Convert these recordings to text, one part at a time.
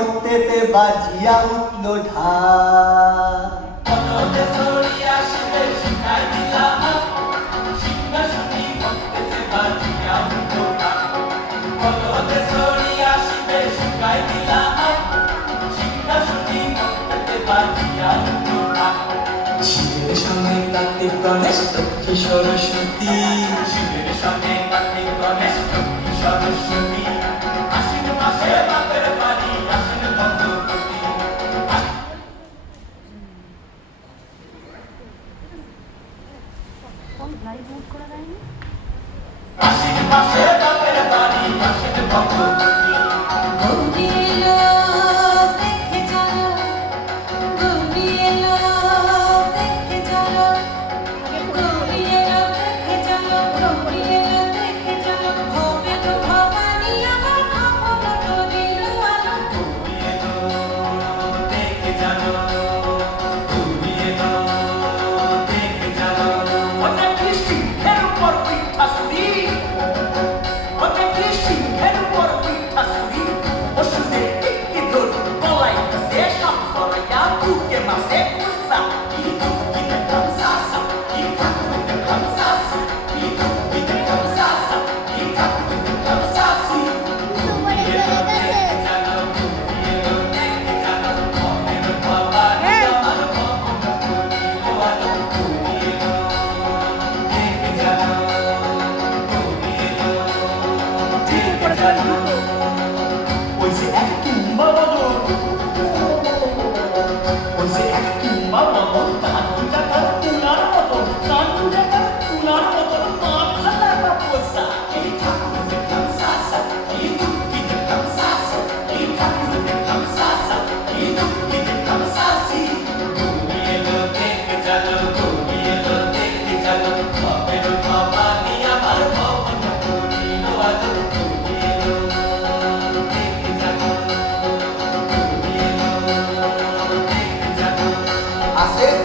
করতেতে বাজিয়া উঠল ঢাক। শিবের সঙ্গে কার্তিক গণেশ লক্ষ্মী সরস্বতী, শিবের সঙ্গে কার্তিক গণেশ লক্ষ্মী সরস্বতী, আশ্বিন মাসে বাপের বাড়ি আসেন ভগবতী। আশ্বিন মাসে বাপের বাড়ি আসেন ভগবতী।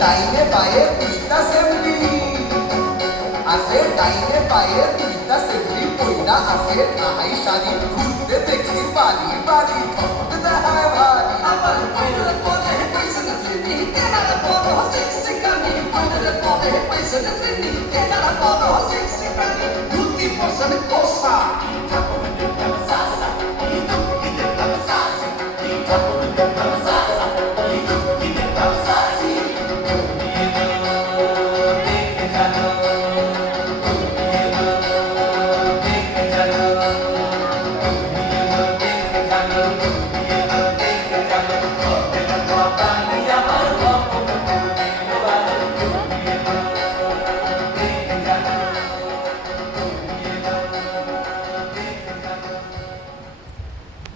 ডাইনে বায়ে দুইটা সেমরি, আছে ডাইনে বায়ে দুইটা সেমরি, পয়লা আছে নাহাই শাড়ি, ঘুরতে দেখছি বাড়ি বাড়ি, ঠকতে দেখায় ভারী। আমার পয়লা পরে পয়সা না চিনি, কেনারা বড় সেক্সি কানি, পয়লা পরে পয়সা না চিনি, কেনারা বড় সেক্সি কানি, ধুতি পছন্দ পোষা।